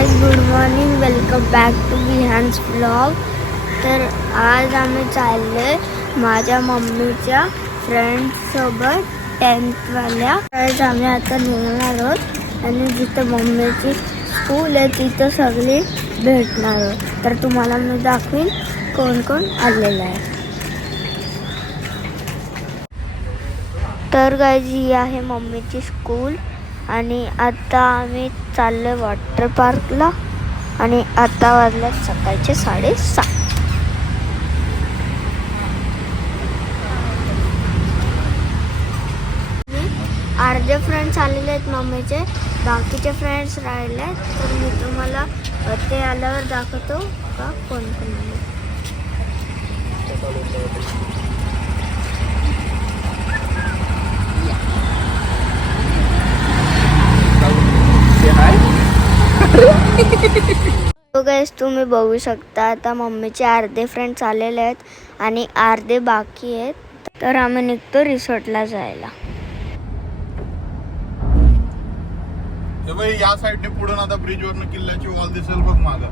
Guys, good morning. Welcome back to Vihaan's blog. तर आज आम्ही चाललोय माझ्या मम्मीच्या फ्रेंड्ससोबत 10th-वाल्या. आज आम्ही आता निघणार आहोत आणि जिथं मम्मीची स्कूल आहे तिथं सगळी भेटणार आहोत. तर तुम्हाला मी दाखवीन कोण कोण आलेलं आहे. तर गाइस, ही आहे मम्मीची स्कूल आणि आता आम्ही चाललोय वॉटर पार्कला आणि आता वाजल्यात सकाळचे 7:30. अर्धे फ्रेंड्स आलेले आहेत मम्मीचे, बाकीचे फ्रेंड्स राहिले आहेत. तर मी तुम्हाला ते आल्यावर दाखवतो का कोण कोण आले. तो गाइस, तुम्ही बघू शकता आता मम्मीचे अर्धे फ्रेंड्स आलेले आहेत आणि अर्धे बाकी आहेत. तर आम्ही निघतो रिसॉर्टला जायला. या साईडने पुढून आता ब्रिज वरनं किल्ल्याची वॉल दिसेल बघ मागं.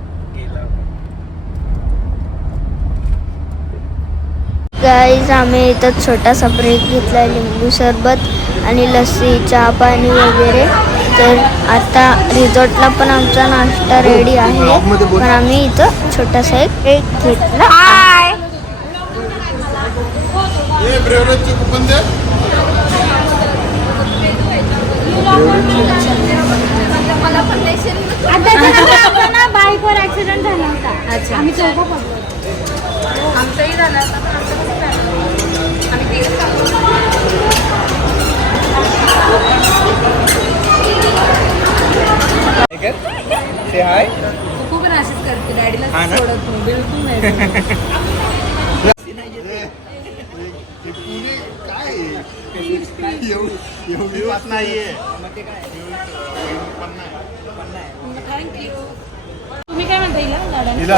गाइस, आम्ही इथं छोटासा ब्रेक घेतला, लिंबू सरबत आणि लस्सी, चहा पाणी वगैरे. तर आता रिसॉर्टला पण आमचा नाश्ता रेडी आहे, पण आम्ही इथं छोटासा एक ब्रेक घेतला. बाईकवर ऍक्सिडेंट झाला होता. आम्ही चौघं पडलो. आमचाही झाला होता. खूप नाशिक करते, डॅडीला सोडत नाही बिलकुल नाही. तुम्ही काय म्हणता तिला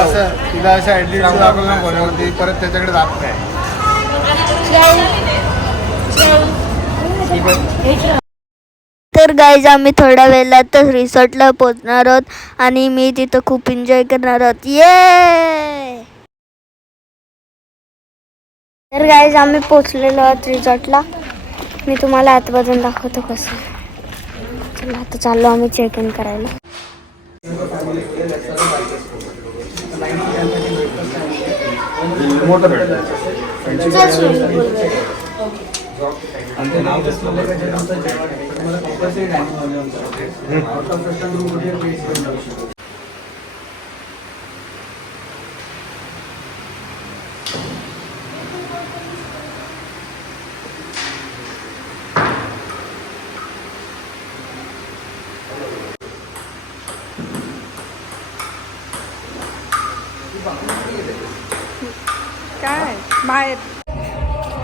असं ऍडमिट दाखवलं कोणावरती, परत त्याच्याकडे जात नाही. तर गाइस, आम्ही थोड्या वेळातच रिसॉर्टला पोहोचणार आहोत आणि मी तिथं खूप एन्जॉय करणार आहोत. ये. तर गाइस, आम्ही पोहोचलेलो आहोत रिसॉर्टला. मी तुम्हाला आतमधून दाखवतो कसं. चला आता चाललो आम्ही चेक इन करायला. काय बाहेर.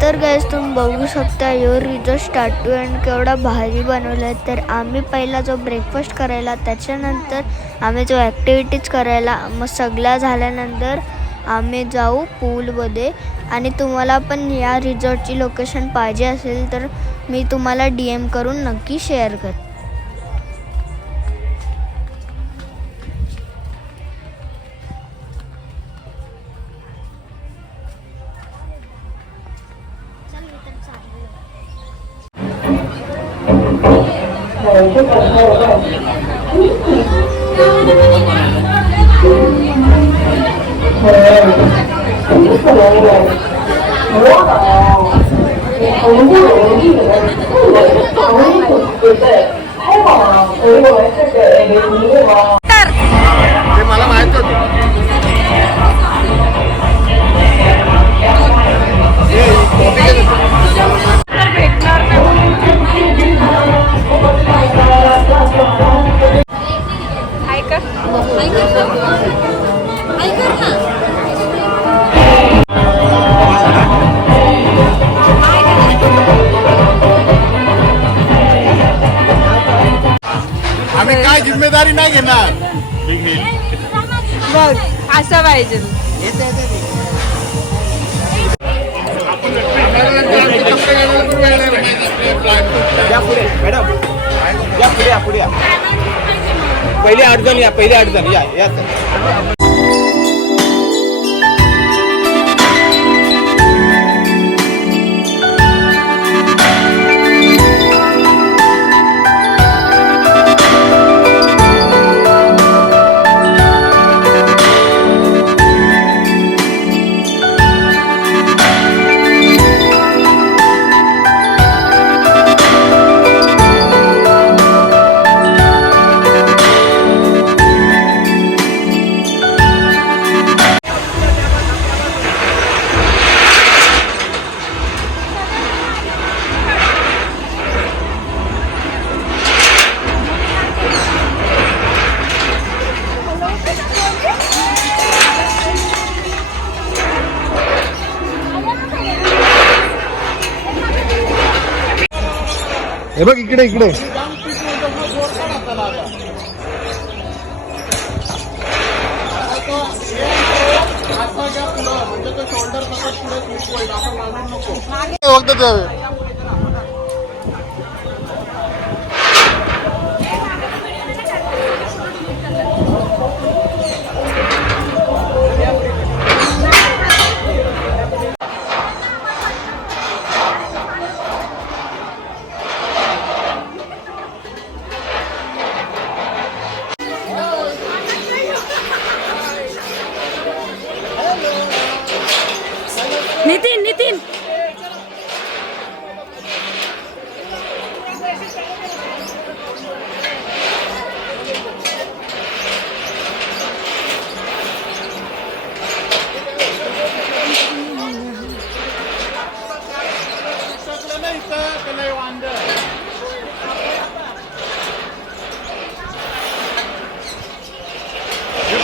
तर गाइस, तुम्ही बघू शकता यो रिसॉर्ट स्टॅच्यू अँड केवढा भारी बनवला आहे. तर आम्ही पहिला जो ब्रेकफास्ट करायला, त्याच्यानंतर आम्ही जो ॲक्टिव्हिटीज करायला, मग सगळ्या झाल्यानंतर आम्ही जाऊ पूलमध्ये. आणि तुम्हाला पण या रिसॉर्टची लोकेशन पाहिजे असेल तर मी तुम्हाला DM करून नक्की शेअर कर. ते मला माहित होतं. आम्ही काय जिम्मेदारी नाही घेणार. बघ असं पाहिजे. या पुढे मॅडम, या पुढे या पुढे. पहिली अडचण या पहिली अडचण या हे बघ इकडे इकडे नितीन नितीन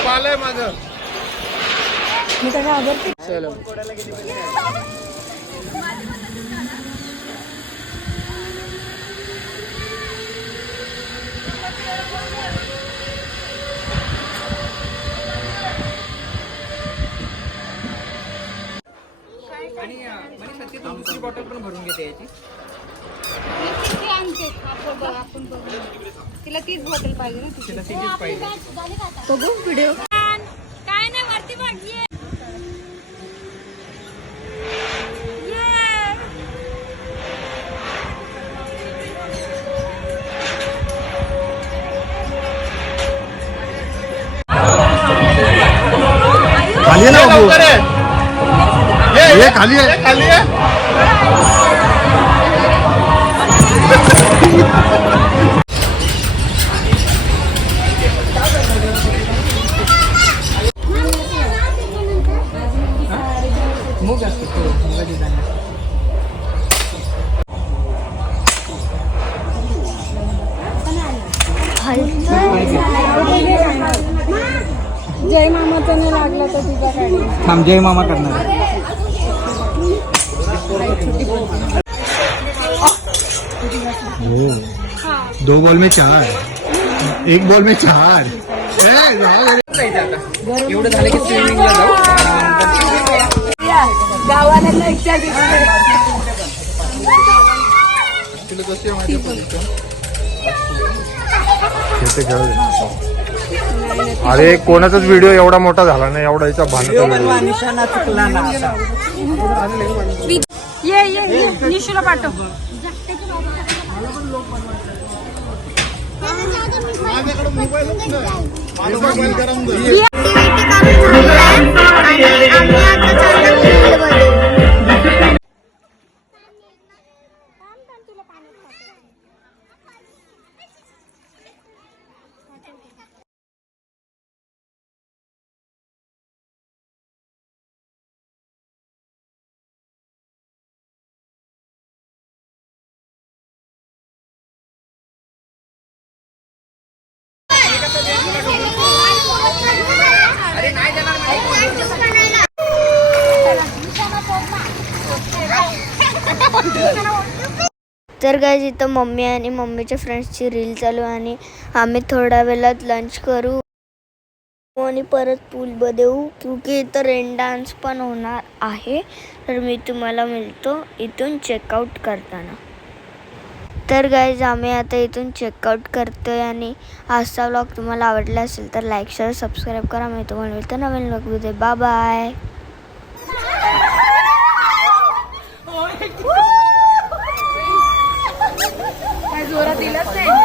पालय माझं मी त्याच्या आवडते बॉटल पण भरून घेते याची तिला तीच बॉटल पाहिजे ना तिला तिचीच पाहिजे बघू व्हिडिओ काय नाही वरती बघ खाली आहे ना बाबू ये खाली आहे खाली आहे मूग असतो मुगाची दाणे जय मामाचा नाही लागला तर तुझ्याकडे थांब जय मामा करणार दो बॉल में 4 एक बॉल में 4 एवढं झालं की स्विमिंगला जाऊ गावाला अरे कोणाचाच व्हिडिओ एवढा मोठा झाला नाही एवढा याचा भांडण निशाणा चुकला ना ये निशूला पाठव तर गाईज इथं मम्मी आणि मम्मीच्या फ्रेंड्सची रील चालू आणि आम्ही थोड्या वेळात लंच करू आणि परत पूलमध्ये येऊ क्योंकि इथं रेन डान्स पण होणार आहे. तर मी तुम्हाला मिळतो इथून चेकआउट करताना. तर गाईज आम्ही आता इथून चेकआउट करतोय आणि आजचा व्लॉग तुम्हाला आवडला असेल तर लाईक शेअर सबस्क्राईब करा. मी तुम्हाला मिळतं नवीन व्लॉग. Bye bye. काय जोरात दिलंच नाही.